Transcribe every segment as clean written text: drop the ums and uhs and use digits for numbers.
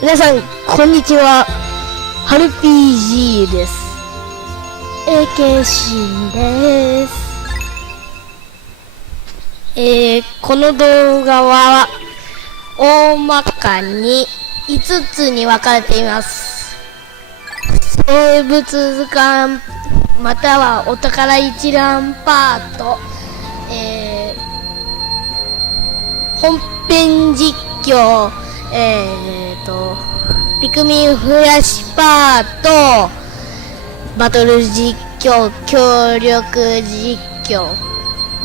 皆さん、こんにちは。ハル PG です。AK シンです。この動画は、大まかに5つに分かれています。生物図鑑、またはお宝一覧パート、本編実況、ピクミン増やしパート、バトル実況、協力実況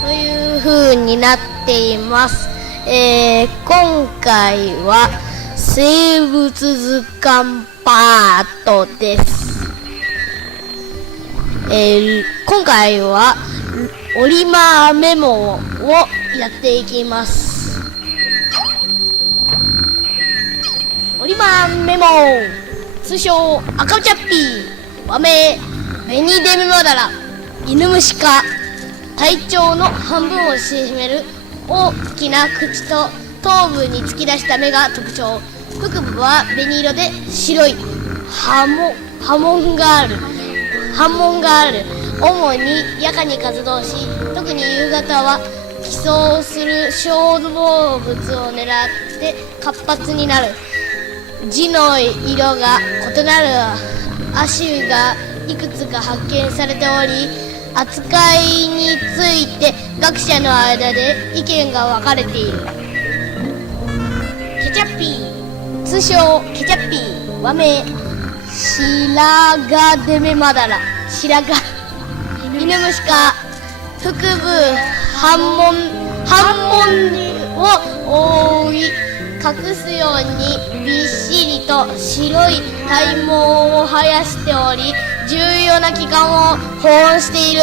という風になっています。今回は生物図鑑パートです。今回はオリマーメモをやっていきます。オリマーメモ、通称赤チャッピー、和名ベニデメマダラ、犬虫科。体長の半分を占める大きな口と頭部に突き出した目が特徴。腹部は紅色で白い波紋がある。主に夜間に活動し、特に夕方は寄生する小動物を狙って活発になる。字の色が異なる亜種がいくつか発見されており、扱いについて学者の間で意見が分かれている。ケチャッピー、通称ケチャッピー、和名シラガデメマダラ、白髪犬虫科。腹部斑紋を覆い隠すようにびっしりと白い体毛を生やしており、重要な器官を保温している。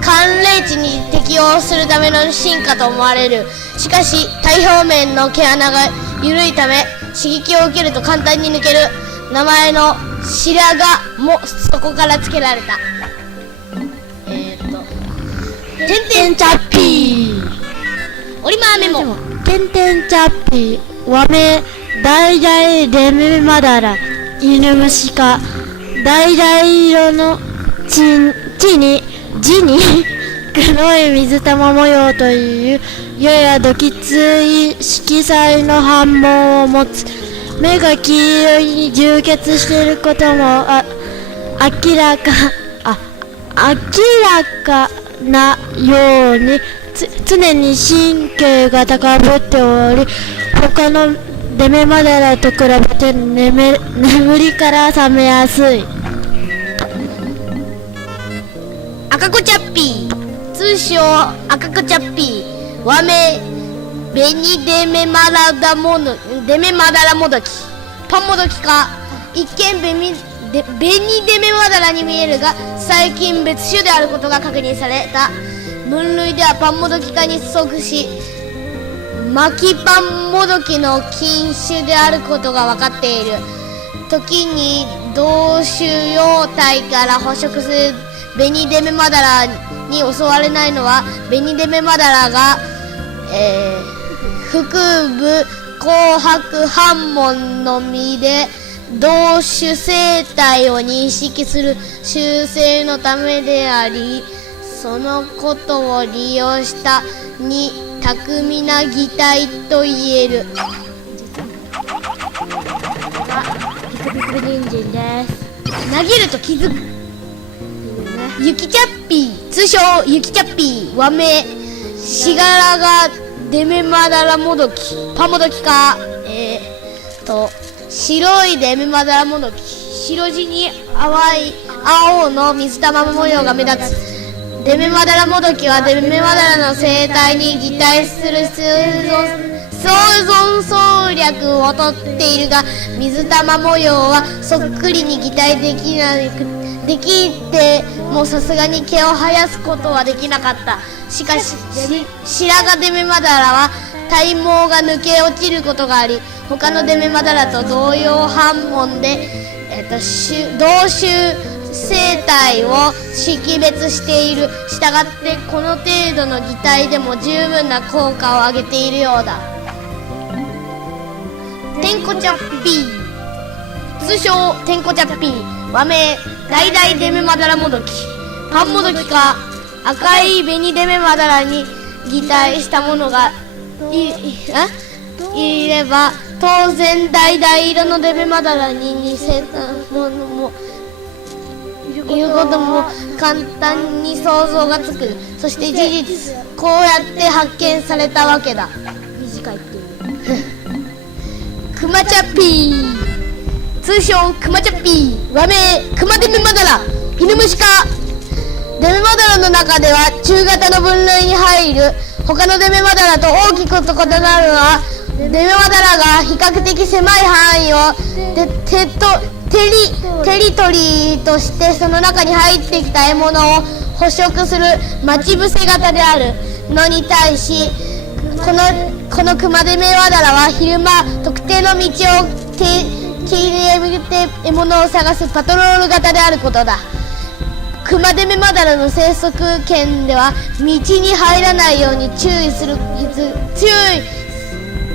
寒冷地に適応するための進化と思われる。しかし体表面の毛穴が緩いため、刺激を受けると簡単に抜ける。名前の白髪もそこから付けられた。てんてんチャッピー、オリマーメモ、てんてんチャッピー、和名ダイダイデメマダラ、犬虫科。橙色の地に黒い水玉模様というややどきつい色彩の斑紋を持つ。目が黄色に充血していることも明らかなように常に神経が高ぶっており、他のデメマダラと比べて眠りから覚めやすい。赤子チャッピー、通称赤子チャッピー、和名ベニデメマダラモドキ、パンモドキ科。一見ベニデメマダラに見えるが、最近別種であることが確認された。分類ではパンモドキ科に属し、マキパンモドキの近種であることが分かっている。時に同種幼体から捕食するベニデメマダラに襲われないのは、ベニデメマダラが、腹部紅白斑紋の実で同種生態を認識する習性のためであり、そのことを利用した巧みな擬態と言える。ピクピク人参です。投げると気づく。ユキチャッピー、通称ユキチャッピー、和名シガラガデメマダラモドキ、パモドキ科。白いデメマダラモドキ、白地に淡い青の水玉模様が目立つ。デメマダラモドキはデメマダラの生態に擬態する生存策略をとっているが、水玉模様はそっくりに擬態できてもさすがに毛を生やすことはできなかった。しかし白髪デメマダラは体毛が抜け落ちることがあり、他のデメマダラと同様斑紋で、同種生態を識別している。したがってこの程度の擬態でも十分な効果を上げているようだ。テンコチャッピー、通称テンコチャッピー、和名大々デメマダラモドキ、パンモドキか赤い紅デメマダラに擬態したものがいれば、当然橙色のデメマダラに似せたものもいることも簡単に想像がつく。そして事実こうやって発見されたわけだ。短いっていうクマチャッピー、通称クマチャッピー、和名クマデメマダラ、犬虫科。デメマダラの中では中型の分類に入る。他のデメマダラと大きく異なるのは、デメマダラが比較的狭い範囲をテリトリーとしてその中に入ってきた獲物を捕食する待ち伏せ型であるのに対し、このクマデメマダラは昼間特定の道を切り巡って獲物を探すパトロール型であることだ。クマデメマダラの生息圏では道に入らないように注意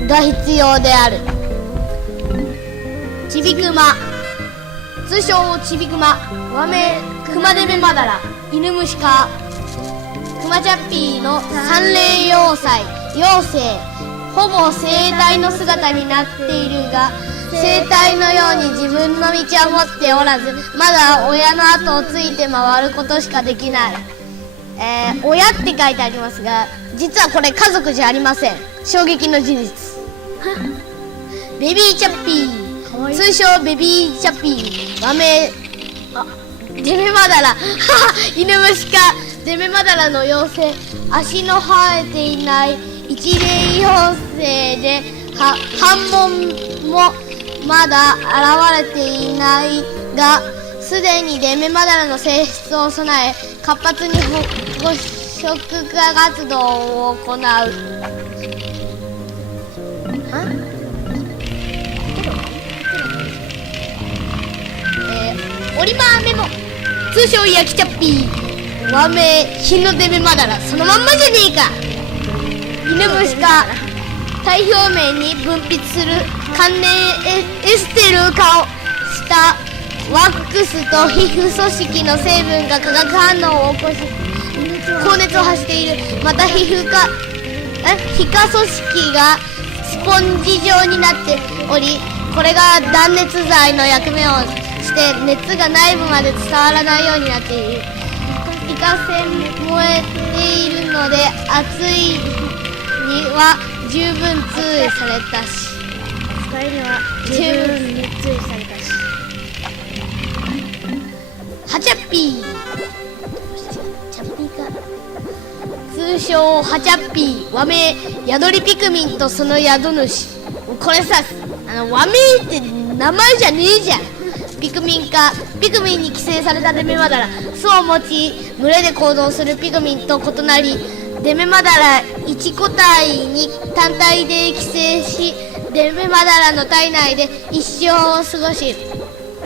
が必要である。チビクマ、通称チビクマ、和名クマデメマダラ、犬虫科。クマチャッピーの三霊要塞、ほぼ生体の姿になっているが、生体のように自分の道は持っておらず、まだ親の後をついて回ることしかできない。親って書いてありますが、実はこれ家族じゃありません。衝撃の事実。ベビーチャッピー、通称ベビーチャッピー、和名デメマダラ犬虫科。デメマダラの妖精、足の生えていない一例妖精で、半門もまだ現れていないが、すでにデメマダラの性質を備え活発に捕食活動を行う。オリマーメモ、通称ヤキチャッピー、和名ヒノデメマダラ、そのまんまじゃねえか。犬虫科。体表面に分泌する関連エステル化をしたワックスと皮膚組織の成分が化学反応を起こし高熱を発している。また皮下組織がスポンジ状になっており、これが断熱材の役目をして熱が内部まで伝わらないようになっている。いかせ燃えているので熱いには十分注意されたし、使いには十分に注意されたし。ハチャッピー、通称ハチャッピー、和名宿りピクミンとその宿主。これさ、和名って名前じゃねえじゃん。ピクミンか。ピクミンに寄生されたデメマダラ、巣を持ち群れで行動するピクミンと異なり、デメマダラ1個体に単体で寄生し、デメマダラの体内で一生を過ごし、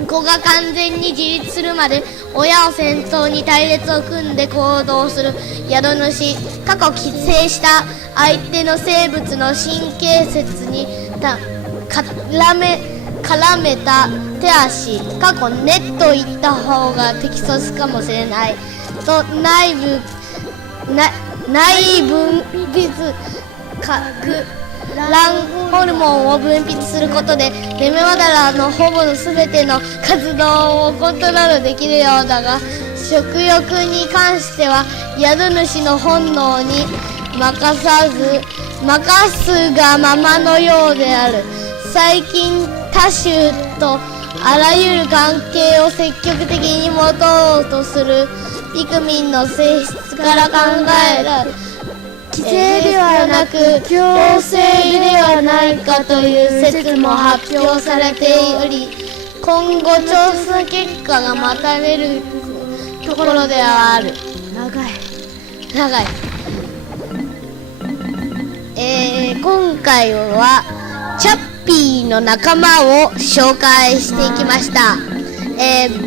子が完全に自立するまで親を先頭に隊列を組んで行動する宿主。過去寄生した相手の生物の神経節に絡めた手足、過去根と言った方が適切かもしれないと、内分泌卵ホルモンを分泌することでデメマダラのほぼ全ての活動をコントロールできるようだが、食欲に関しては宿主の本能に任すがままのようである。最近他種とあらゆる関係を積極的に持とうとするピクミンの性質から考えられ、寄生ではなく共生ではないかという説も発表されており、今後調査結果が待たれるところではある。長い。今回はチャッピーの仲間を紹介していきました。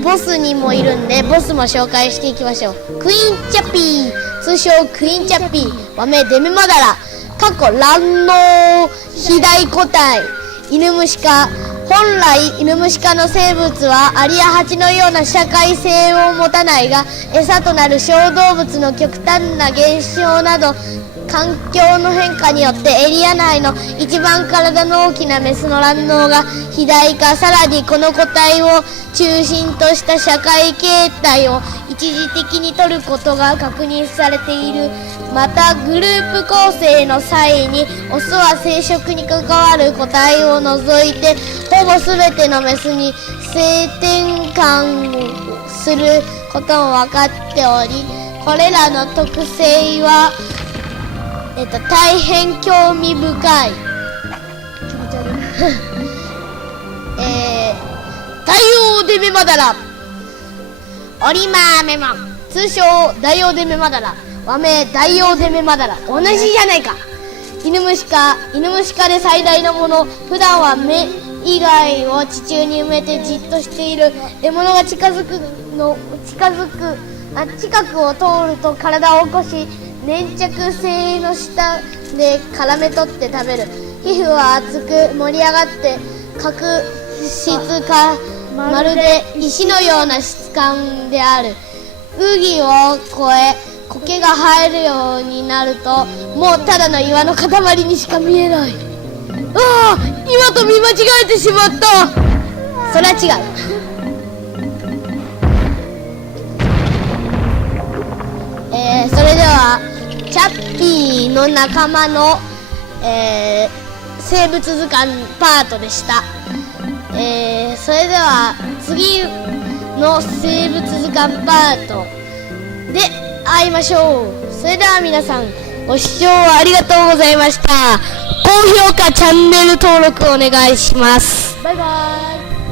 ボスにもいるんでボスも紹介していきましょう。クイーンチャッピー、通称クイーンチャッピー、和名デメマダラ、過去卵嚢肥大個体、犬虫科。本来犬虫科の生物はアリやハチのような社会性を持たないが、餌となる小動物の極端な減少など環境の変化によってエリア内の一番体の大きなメスの卵巣が肥大化、さらにこの個体を中心とした社会形態を一時的に取ることが確認されている。またグループ構成の際にオスは生殖に関わる個体を除いてほぼ全てのメスに性転換することも分かっており、これらの特性は大変興味深い。気持ち悪い。ダイオウデメマダラ、オリマメマ、通称ダイオウデメマダラ、和名ダイオウデメマダラ。同じじゃないか。犬虫科で最大のもの。普段は目以外を地中に埋めてじっとしている。獲物が近くを通ると体を起こし、粘着性の下で絡め取って食べる。皮膚は厚く盛り上がって角質化、まるで石のような質感である。海を越え苔が生えるようになるともうただの岩の塊にしか見えない。ああ、岩と見間違えてしまった。それは違う。それではチャッピーの仲間の、生物図鑑パートでした。それでは次の生物図鑑パートで会いましょう。それでは皆さんご視聴ありがとうございました。高評価、チャンネル登録お願いします。バイバーイ。